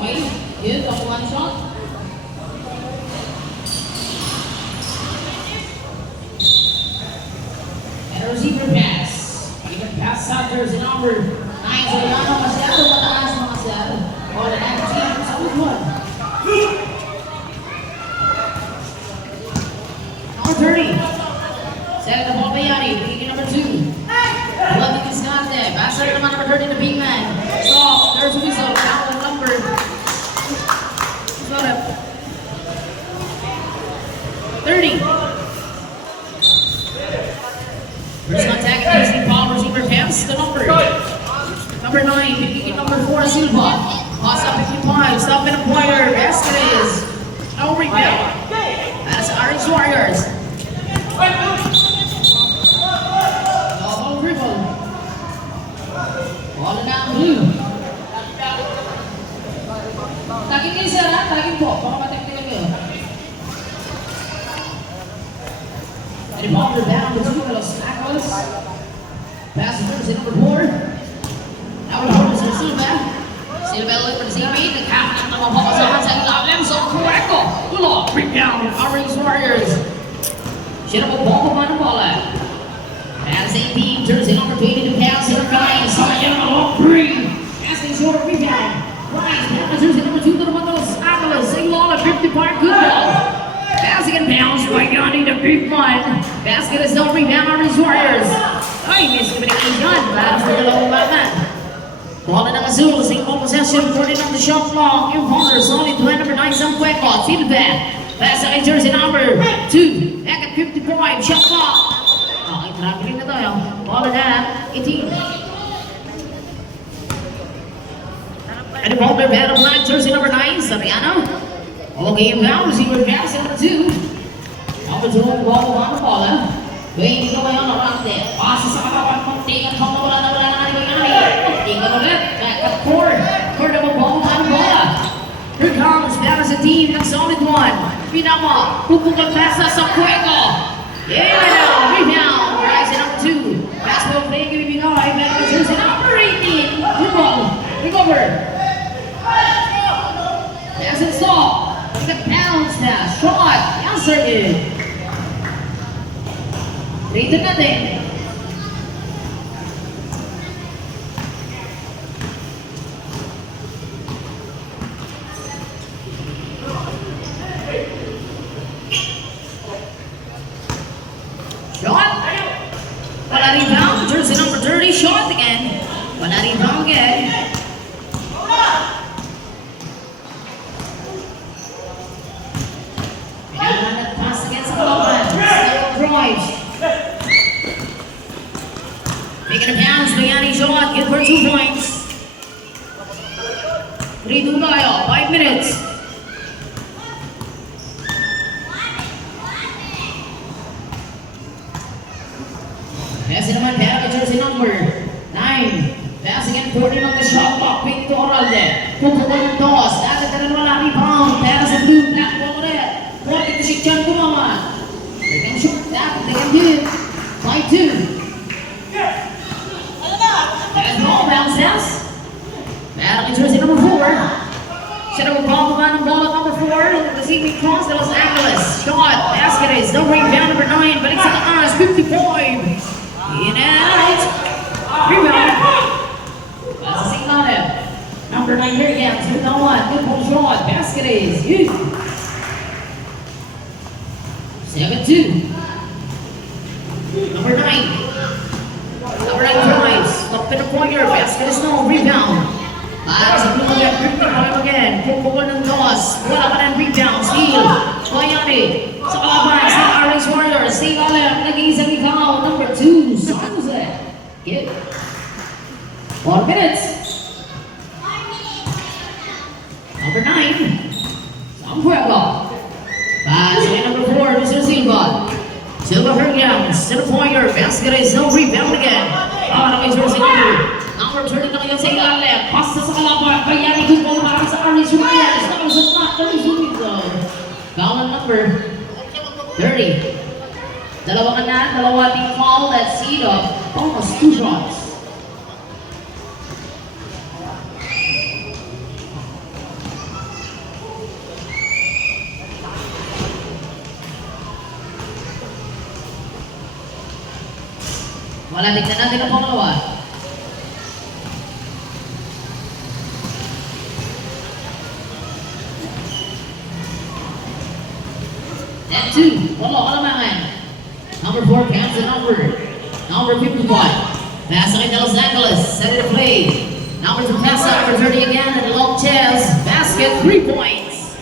Okay, good, up one shot. And a receiver pass. Even pass out jersey number 9. So Yano masyado mataas mga sir. O, the next team, solid one. Number 30. Set the ball by Yanni, picking number 2. Blooding is not there. Passer naman number 30, the big man. Stop, there's a whistle, down the number. Got it. 30. First contact, Casey Paul, receiver pass, the number. Number 9, picking number 4, Silva. Pass up 55, stop and acquire, Vasquez. No rebound. That's Orange Warriors. Ball down blue. Tagin kayo sir ha? Tagin po. Baka mateknikan kayo. And the ball down to two Los Angeles. Passengers in number 4. Now we're holding Sir Silva. Silva ulit for the same mate. Nagkakanak na mapapasahan sa ilalim. So, correcto. Gulo. Rebound. Orange Warriors. Siya na po ball pa ng bola. As a team, jersey number 20 to pass in the guys. Sayang ang long three. Passing short rebound. Rise, down to jersey number 2 to the Los Angeles. Sing Lola, 55, good ball. Passing and bounce by Yanni, the big one. Basket is no rebound on his Warriors. Ay, miss kami ng Igan. Para sa dalawang laban. Bola ng Azul, sing ball possession, 40 on the shot clock. Yung Hunter, solid play number 9, Zampueco. Silva. Pass ang jersey number 2. Back at 55, shot clock. Okay, traveling na tayo. Bola na, 18. And the ball by Battle Black, jersey number 9, Sariano. Okay, now receiver pass number 2. Number 2, ball on the bola. Waiting ko ngayon, Orante. Pasa sa katawan, muntingan ko na wala na nga ni Yanni. Muntingan ulit, back at 4. Third of a ball on the bola. Here comes, down as a team, ng solid one. Pinama, pupukal pass sa Fuego. Yeah, rebound. Rise number 2. Basketball play going to be high. Back to jersey number 18. Good ball. Recover. Pass and stop. The bounce pass. Shot. Answer it. Rito natin. Shot. Wala rebound. Jersey number 30. Shot again. Wala rebound again. And pass against the Logan. Drive. Making a pass. Yanni shot. Good for 2 points. 3-2 tayo. 5 minutes. Passing naman kaya jersey number 9. Passing in 40 on the shot clock. Pick to Oralde. Pupuko ng toss. Dati talagang wala rebound. Pera sa blue. Black ball ulit. 40 to si Chan Kumama. They can shoot that. They can do it. 5-2. As ball bounces. Meron kay jersey number 4. Siya na magball pa ng ball at number 4. Receiving cross de Los Angeles. Shot. Basket is. No rebound number 9. Balik sa taas. 55. In and out. Rebound. That's a single on him. Number 9 here again. 2-1. Good ball shot. Basket is. 7-2. Number 9. Number 9 drives. Up in the corner. Basket is no. Rebound. Sa blue again. 55 again. Pupukol ng toss. Wala pa ng rebound. Steal. Bayani. Sa kalaban. Sa Orange Warriors. Steve Alem. Nag-iisang ikaw. Number 2. Sanze. Get 4 minutes. Number 9. Zampueco. Pass to number 4. Mr. Silva. Silva Hergians. To the pointer. Basket is no rebound again. Nakay jersey number 30 na ngayon sa ilalim. Pasta sa kalaban. Bayani good ball para sa Orange Warriors. Nakausap na. Foul on number 30. Dalawa ka na. Dalawa ating foul. Let's see it up. Almost 2 shots. Wala, tignan natin ang pangalawa. And 2, wala kalamangan. Number 4 counts the number. Number 55. Pass again to Los Angeles. Set it to play. Number 2 pass out, number 30 again. And a long chance. Basket, 3 points.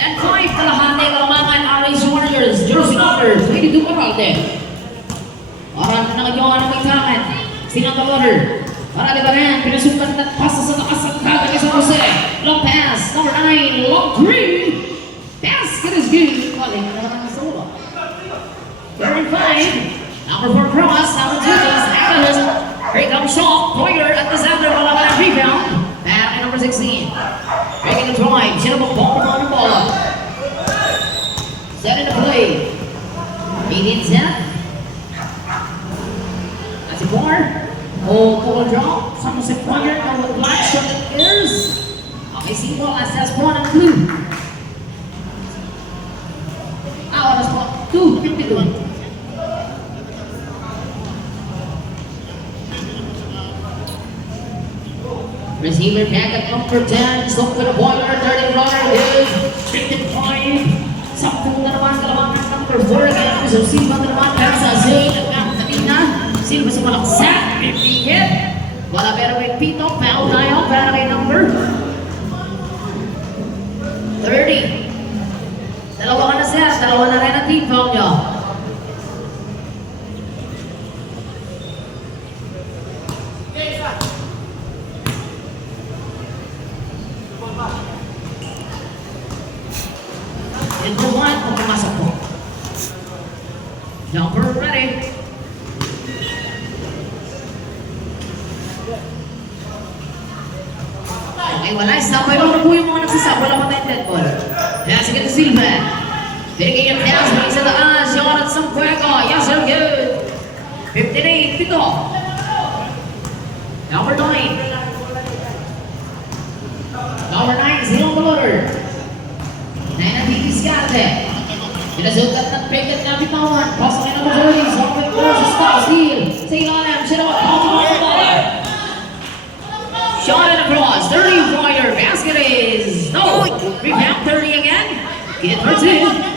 Then 5 kalahati kalamangan Aris Warriors. Jersey number 22 Paralde. Para na ngayon ang may tangan. Sinang Water. Para di ba rin, pinasukat na pasa sa taas at kata kay San Jose. Long pass, number 9, long 3. Basket is good. Wala na naman ang solo. 35. Number 4 cross. Number 2 goes Angeles. Here comes Shaw. Poyer at the center. Wala ba rebound. Back at number 16. Making the drive. Sino bang ball on the ball. Set into play. 18-10. That's a 4. Oh, pull a draw. Someone said Poyer. No black shot that airs. Okay, see ball. That's 1 and 2. Ahora spot 2, 52. Receiver back at number 10. Stop with a Poyer. 30 runner is 55. Sampung na naman kalamangan number 4 again. So Silva na naman. Pero sa Zane at ang kanina. Silva sa malaksak. Pipikit. Wala pero may pito. Foul tayo. Para kay number 30. Dalawa ka na sir, dalawa na rin ang team foul nyo. Number 1, kung pumasok po. Jumper ready. Okay, wala. Stop by lang na po yung mga nagsasab. Wala pa tayong dead ball. Kaya sige to Silva. Binigay yung pass. Binigay sa taas. Yun at Sampuego. Yes, sir. Good. 58. Pito. Number 9. Number 9. Silong Balor. 9 na Diskarte. Pinasukat ng picket na bitawan. Pasok na number 30. Sampuego sa stop. Steal. Sa ilalim. Siya naman. Pagkakas Balor. Shot and across. 30 Poyer. Basket is no. Rebound 30 again. Get for 2.